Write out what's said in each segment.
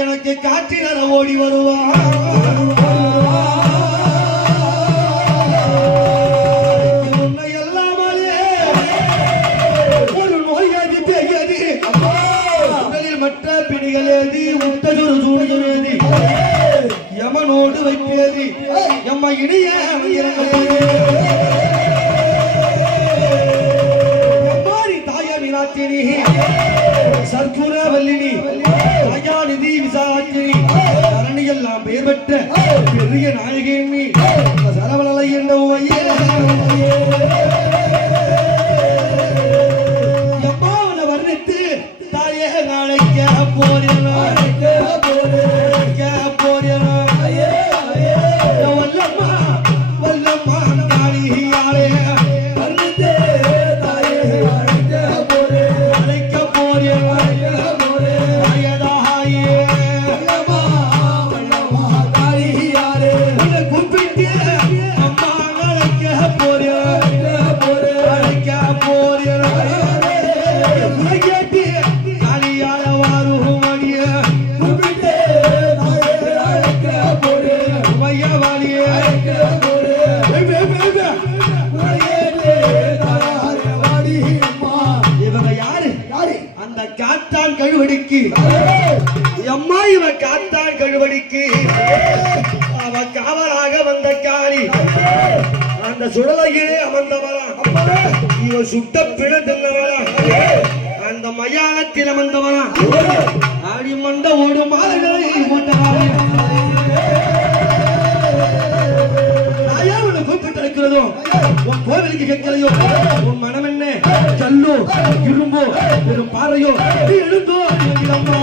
எனக்கு காற்றினால ஓடி வருவா. உன்னை எல்லாமலே ஒரு நோயாதி பெய்யது உடலில் மற்ற பிணிகள் ஏதி உத்தஜுரு சூழ்கிறது யமனோடு வைப்பேதி. எம்ம இனிய எம்மாரி விசாச்சினி மீனாட்சினி வல்லினி. தயாநிதி விசாச்சினி தரணி எல்லாம் பெயர் பெற்ற பெரிய நாயகன் நீ சரவணலை என்ற உமையே. வர்ணித்து தாயே நாளைக்க போறேன் போறேன் கழுவடிக்கு அம்மா இவ காத்தாள் கழுவடிக்கு. அவ காவலாக வந்த காளி. அந்த சுடலையிலே அமர்ந்தவளா இவ சுட்ட பிண தின்னவளா அந்த மயானத்தில் அமர்ந்தவளா ஆடி மண்ட ஓடு மாதங்களை போட்டவளா உன் கோவிலுக்கு கேட்கலையோ உன் மனம் என்ன? கல்லோ இரும்போ பெரும் பாறையோ நீ எழுந்தோ அம்மா.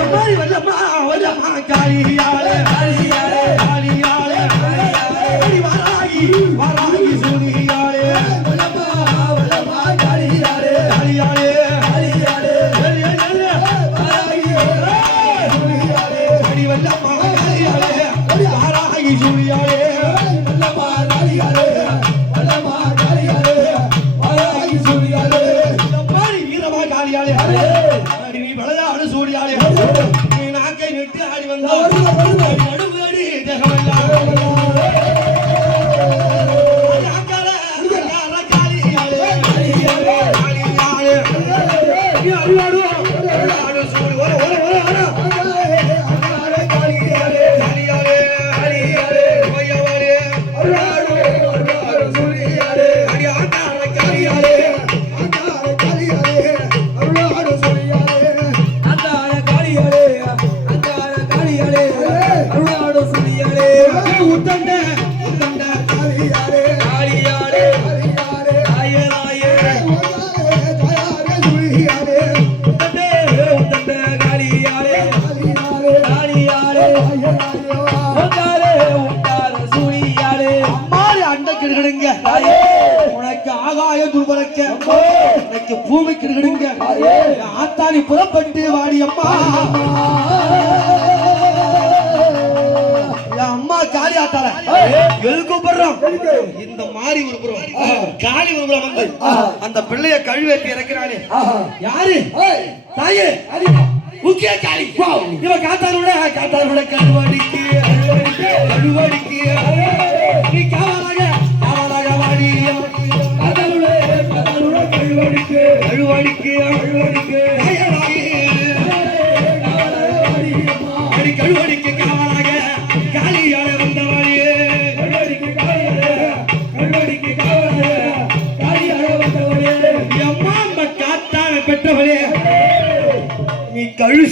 எம்மாடி வல்லம்மா வல்லம்மா காளியாளே காளியாளே காளியாளே வாராகி வாராகி நீ உனக்கு பூமிக்கு இருக்கிறீங்க ஆத்தாடி புறப்பட்டு வாடி அம்மா காளி ஆத்தால எது கூப்பிடுறோம். இந்த மாதிரி ஒரு புறம் காளி ஒரு புறம் வந்து அந்த பிள்ளைய கழுவேற்றி இறக்கிறானே. யாரு? தாயே. முக்கிய காளி இவ காத்தாரோட காத்தாரோட கழுவாடிக்கு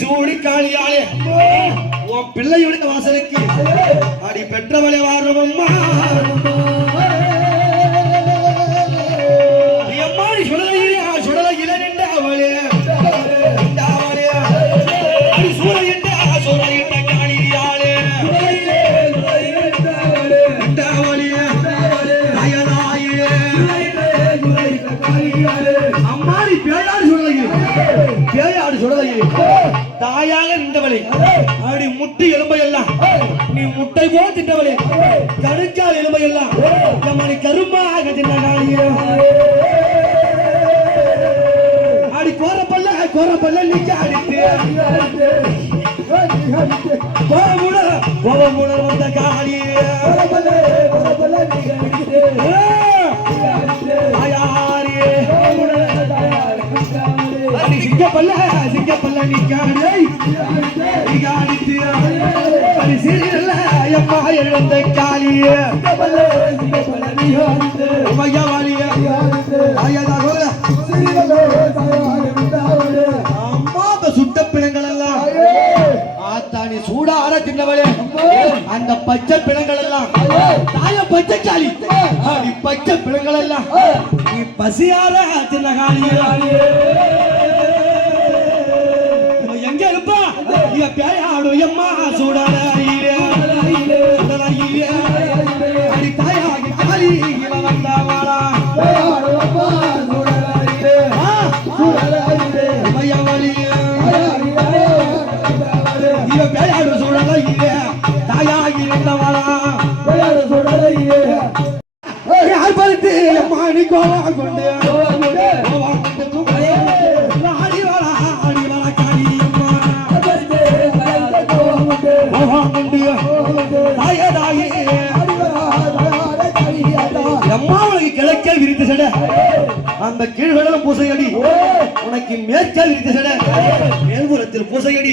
சூடி காளியாளே உன் பிள்ளையுடைய வாசலுக்கு அடி பெற்றவளே அம்மா நீ சுடலையிலே சுடலையில நின்ற அவளே. நின்ற தாயாக நின்றவளே. அடி முட்டி எலும்பை எல்லாம் நீ முட்டை போல் திட்டவளே கணுக்கால் எலும்பை எல்லாம் எம்மணி கருமாக சின்ன காளியே அடி கோர பல்ல கோர பல்ல நீங்க அடித்து. கோமுட கோமுட வந்த காளியே தாயாரியே அடி சிங்கப்பல்ல சிங்கப்பல்ல நிக்காடே நீங்க அடித்து சிறியல்ல அம்மா எழுந்த காளியே மையவாளியே ஐயா கோர அம்மா அந்த சுட்ட பிணங்கள் எல்லாம் ஆத்தாணி சூடார தின்னவளே அந்த பச்சை பிணங்கள் எல்லாம் தாய பச்சை காளி. பச்சை பிணங்கள் எல்லாம் நீ பசியார தின்ன பேயாடு எம்மா சூடார ஐயே அடி தாயாகி இவ வந்தாவாளா இவ பேயாடு சூடார ஐயே தாயாகி இருந்தவாளா யார் பருத்து மாணி கோவா கொண்டு கோவா கொண்டு அந்த கீழ்கடலும் பூசையடி. உனக்கு மேற்க விரித்து சட மேல்புறத்தில் பூசையடி.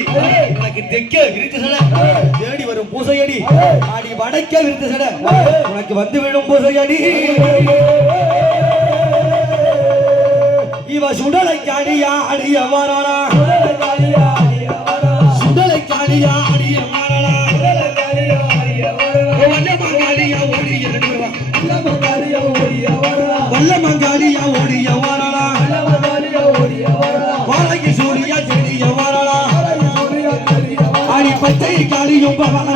உனக்கு தெற்க விரித்து சட தேடி வரும் பூசையடி. ஆடி வடக்க விரித்து சட உனக்கு வந்து விடும் பூசையடி. இவ சுடலை காடியா அடிய வரலா சுடலை காடியா அடிய வரலா வல்லமங்காடியா ஓடிய வருவா வல்லமங்காடியா ஓடிய காளியும் பவள